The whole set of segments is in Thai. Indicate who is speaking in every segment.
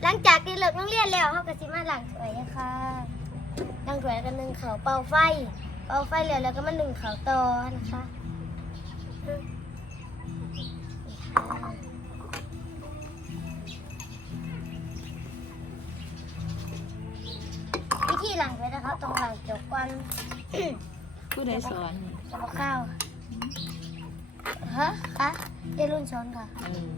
Speaker 1: หลังจากที่เลิกโรงเรียนแล้วเขาก็สิมาล้างถ้วยนะคะล้างถ้วยแล้วก็นึ่งข้าวเป่าไฟแล้วก็มานึ่งข้าวต่อนะคะวิธีล้างถ้วยนะคะต้องล้างจกก่อน
Speaker 2: ผู้ใดสอน
Speaker 1: จะเอาข้าวฮะคะเรียนรุ่นช้อนค่ะ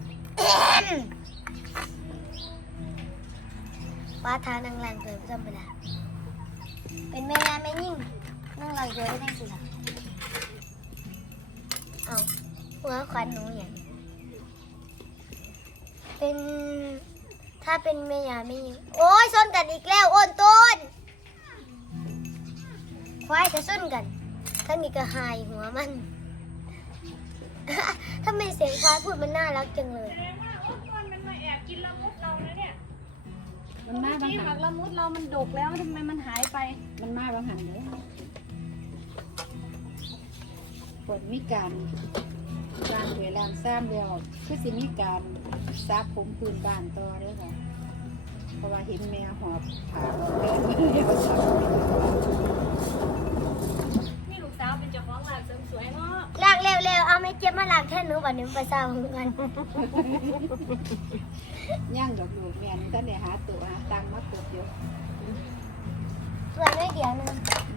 Speaker 1: ป้าทานั่งล้างถ้วยประจำเวลาเป็นแม่งานแม่ยิ่งนั่งล้างถ้วยได้สิค่ะเอาหัวขวัญหนูอย่างเป็นถ้าเป็นแม่ยาไม่ยิ่งโอ้ยส้นกันอีกแล้วโอนต้นควายจะส้นกันท่านนี้ก็หายหัวมัน ทำไมเสียงควายพูดมันน่ารักจังเลย
Speaker 3: มันมาแอบกินละมุดเรานะเนี่ย
Speaker 2: มันมาบาง
Speaker 3: ที่ห
Speaker 2: หั
Speaker 3: มั
Speaker 2: น
Speaker 3: กละมุดเรามันดกแล้วทำไมมันหายไป
Speaker 2: มันมาบางหันเลยผลมีการล้างถ้วยล้างซ้ำแล้วคือสิมีการซักผมปืนบ้านต่อเด้อค่ะเพราะว่าเห็นแม่หอบผ่าเดินมาเรียกซัก
Speaker 3: นี่ลูกสาวเป็นเจ้าของร้านเสริมสวยเนาะ
Speaker 1: ล้างเร็วๆเอาไม่เจ็บมาล้างแค่หนูวันนี้ไปเศร้าเหมือนกัน
Speaker 2: ย่างดอกลูกแม่นก็ได้หาตัวหาตังค์มาเกิดเยอะ
Speaker 1: ส่วนไม่เดี๋ยวนึง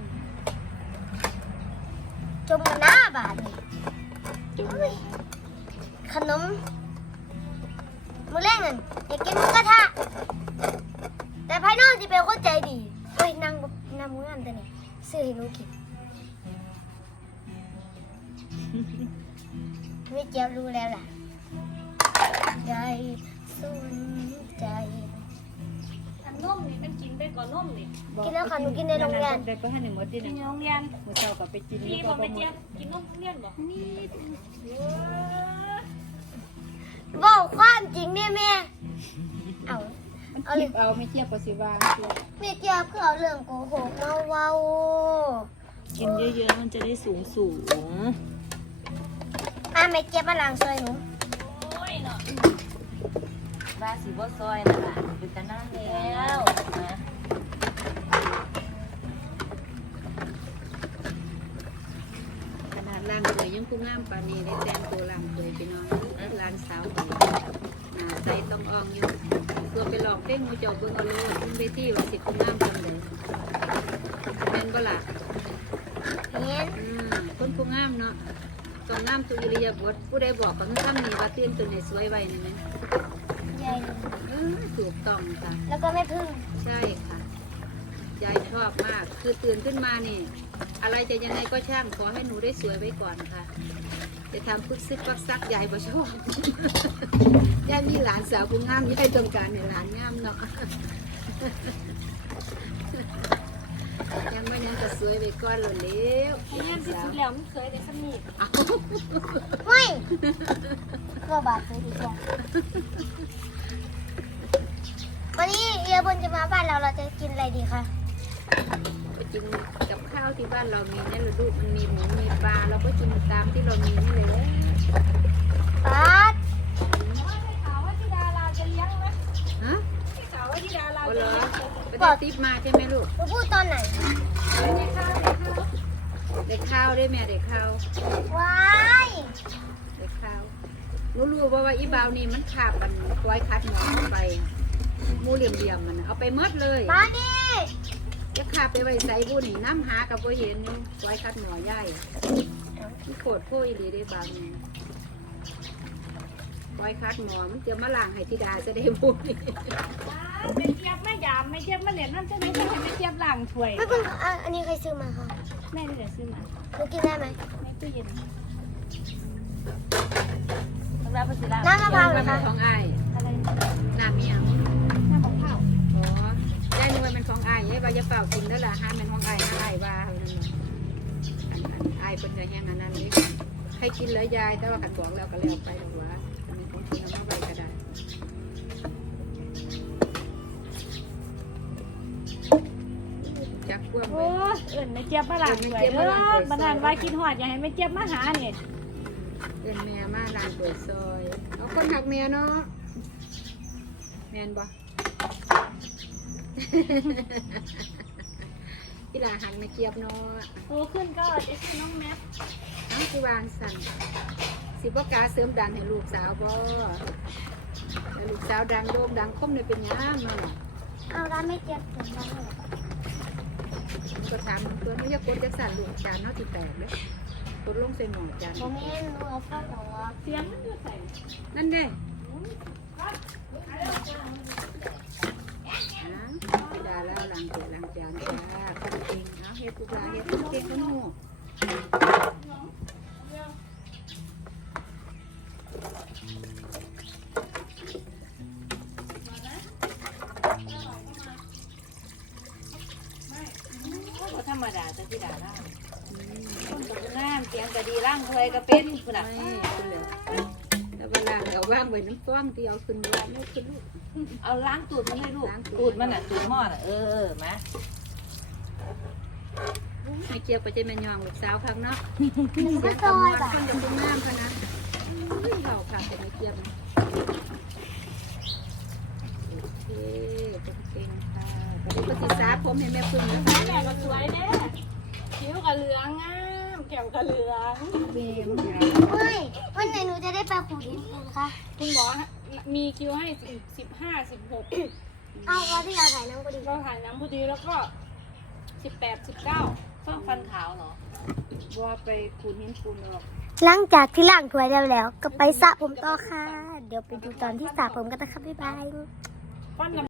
Speaker 1: จมกันหน้าบาทเลย
Speaker 2: จุ่ม
Speaker 1: ขนมมื้อแรกนั่นอยากกินหมูกระทะแต่ภายนอกจะเป็นคนใจดีเฮ้ยนั่งมื้ออันตัวนี้ซื้อให้หนูกินไม่เจ็บรู้แล้วล่ะใจสนใจ
Speaker 3: อันนมนี่มันกินไปก่อนนมนี่
Speaker 1: กินแล้วค่ะหนูกินในโรงเรียน
Speaker 2: ได้ก็ให้หนึ่งหมดที่ห
Speaker 3: กิ
Speaker 2: นึ่
Speaker 3: น
Speaker 2: ง
Speaker 3: ในโรงเรียน
Speaker 2: มื้อเช้าก็ไปกิน
Speaker 3: พี่
Speaker 2: นี่
Speaker 3: บ
Speaker 2: ก็
Speaker 3: อก
Speaker 2: บ่
Speaker 3: ไป
Speaker 2: หม
Speaker 3: เจี๊ย
Speaker 2: ด
Speaker 3: บกินนมโรงเรียนบอกนี่
Speaker 1: บอกความจริงเนี่ยแม่เอา
Speaker 2: มัน
Speaker 1: เอาเล
Speaker 2: คิ
Speaker 1: ย
Speaker 2: ดเอาไม่เทียบกับสิว่า
Speaker 1: แม่เจียบคือเอาเรื่องโกหกมาเว้า
Speaker 4: กินเยอะๆ มันจะได้สูงสูง
Speaker 1: แม่เจียบมาล้างซอยหนู
Speaker 3: โอ้ยเนาะ
Speaker 4: ว่าสีบ่ซอยนะล่ะอยู่แต่นั่นแล้วนะ
Speaker 2: ขนาดล้างเลยยังผู้งามปานนี้ได้แต่งตัวล้างเลยพี่น้องล้างสาวใจต้องอ่องอยู่ตัวไปหลอกเด้งมูเจ้าเบิ่งเอาเลยขึ้นเวทีว่าสิผู้งามจังเลยแม่นบ่ล่ะ
Speaker 1: เห็น
Speaker 2: คนผู้งามเนาะต้องงามตุอิริยาบถผู้ใดบอกกับคำนี้ว่าเตรียมตัวในสวยไว้นี่นะ
Speaker 1: ใหญ่
Speaker 2: ถูกต้องค่ะ
Speaker 1: แล้วก็แม่พึ่ง
Speaker 2: ใช่ค่ะยายชอบมาก คือตื่นขึ้นมานี่ อะไรจะยังไงก็ช่างขอให้หนูได้สวยไว้ก่อนค่ะ จะทำพึกซึกปักซักยายบ่ชอบ ยายมีหลานสาวผู้งามยายต้องการในหลานงามเนาะ ยังไม่ยังจะสวยไว้ก่อนเลยเร็ว
Speaker 3: พยายามที่สุดแล้วมันเคยได้สนิท
Speaker 1: เฮ้ยก็บาดเลยดีกว่าวันนี้เอียบนจะมาบ้านเราจะกินอะไรดีคะ
Speaker 2: ไปกินกับข้าวที่บ้านเรามีเนี่ยเราดูมันมีหมูมีปลาเราก็กินตามที่เรามีนี่เลย
Speaker 1: ปาด
Speaker 3: ได้ข่าวว่าที่ดาราจะเลี้ยงไหม
Speaker 2: ฮะ
Speaker 3: ได้ข่าวว่าที่ดารา
Speaker 2: โอ้
Speaker 3: จะ
Speaker 2: เหรอ
Speaker 3: เลี้ยง
Speaker 2: ไปได้ติ๊บมาใช่ไหมลูก
Speaker 1: หนูพูดตอนไหน
Speaker 3: ได้ข่าวได้ข่าว
Speaker 2: เด็กข้าวได้แม่เด็กข้าว
Speaker 1: ว้าย
Speaker 2: เด็กข้าวรู้ว่าอีบาวนี่มันขาบมันร้อยคัดหมอไปหมูเหลี่ยมๆมันน่ะเอาไปหมดเลย
Speaker 1: มาดิ
Speaker 2: จะขาบไปไว้ใส่บุญนี่น้ำหากับบ่เห็นนี่ร้อยคัดหมอใหญ่ที่โคตรโพ่อีหลีได้บางนี่ร้อยคัดหมอมันจะมาล้างให้ธิดาจะได้บุญ
Speaker 3: ไม่เจี๊ยบไม่ยามไม่เจี๊ยบมาเหรียญนั่นใช่ไหมใช่ไหมไม่เจี๊ยบหลังถ้วย
Speaker 1: ไม่เพิ่งอันนี้ใครซื้อมาคะ
Speaker 3: แม่เหลือซื้อมา
Speaker 1: หนูกินได้ไหม
Speaker 3: ในตู้เย็น
Speaker 4: สำหรับภาษีลา
Speaker 1: น้ำมะพร้าวเหร
Speaker 2: มั
Speaker 1: อน คะ
Speaker 2: ของอ้าย
Speaker 3: อะไร
Speaker 2: น้ำเมียง
Speaker 3: หน้าของข้าว
Speaker 2: อ๋อยายนึกว่ามันของอ้ายยายว่าจะเป่ากินแล้วล่ะห้ามมันของอ้ายนะอ้ายว่าเท่านั้นน่ะอ้ายเป็นเนื้อแห้งอันนั้นเลยให้กินเลยยายแต่ว่าขันบอกแล้วก็แล้วไปหรอกว่าอันนี้ของกินเอามาไว้ก็ได้จักกว้าง
Speaker 3: โอ้
Speaker 2: ไว้
Speaker 3: เอิ่นไม่เจี๊ยบมาหลังถ้วยเด้อบันดาลว่ากินหอดอย่าให้ไม่เจี๊ยบมาหาเนี่ย
Speaker 2: เป็นแม่มาร้านเปิดซอย เอาคนหักแม่เนาะแม่นบ่
Speaker 3: ค
Speaker 2: กีฬาหันมาเกียบเนาะ
Speaker 3: โตขึ้นก็จะชื่อน้องแมท
Speaker 2: น้ำคือวางสั่นสิบ่กล้าเสริมดังให้ลูกสาวบ่แต่ลูกสาวดังโด่งดังคมเลยเป็นหยังเนาะ
Speaker 1: เอาร้านไม่เจ็บถึงบ้านเลย
Speaker 2: ก็ถามเพื่อนไม่อยากกดจักสั่นลูกจานเนาะที่แตกเด้กดลงใส่หม้อจาน
Speaker 1: โมเมนต์หนูเอาฟ้าของเรา
Speaker 3: เสียงมันอยู่ใส่
Speaker 2: นั่นเด้ไปด่าแล้วล้างถ้วยล้างจานจ้าคนเก่งเอาเฮ็ดลูกหลานเฮ็ดคนเก่งคนหู
Speaker 4: ก็ธรรมดาจะที่ด่าล่างคนกับน้ำเสียงก็ดีร่างเคยก็เป็นคุณอ่ะ
Speaker 2: ไม่คุณเหลือแล้วเวลาเราว่างไว้น้ำฟ้องที่เอาขึ้นมาไม่ขึ้นลูก
Speaker 4: เอาล้างตูดมันให้ลูกตูดมันอ่ะตูดหม้อน่ะมา
Speaker 2: ให้เกี่ยวกับเจแม่ยองลูกสาวพังเนาะ
Speaker 1: หนูก็
Speaker 2: เสีย
Speaker 1: ซ
Speaker 2: ง
Speaker 1: อย
Speaker 2: คำ
Speaker 1: แบบ
Speaker 2: คนจะเป็นน้ำพะนะเราค่ะจะไม่เกี่ยวนะโอเคเป็นเก่งค่ะประเดี๋ยวก็สิสาผมให้แม่พึ่งนะ
Speaker 3: แม่ก็สวยเด้คิ้วกับเหลืองงามแก้วกับเหลือง
Speaker 2: เบม
Speaker 1: เฮ้ยวันไหนหนูจะได้ไปขูดหินปูนคะ
Speaker 3: คุณหมอมีคิวให้15 16
Speaker 1: เอาว่าที่เราถ่ายน้ำก็ดี
Speaker 3: เราถ่ายน้ำพอดีแล้วก็18 19
Speaker 4: ฟ้องฟันขาวเหรอ
Speaker 2: ว่าไปคูณหินคูณออก
Speaker 1: หลังจากที่ล้างถ้วยแล้ว ก็ไปสระผมต่อค่ะ เดี๋ยวไปดูตอนที่สระผมกันนะคะบ๊ายบาย
Speaker 3: ปั้นน้ำ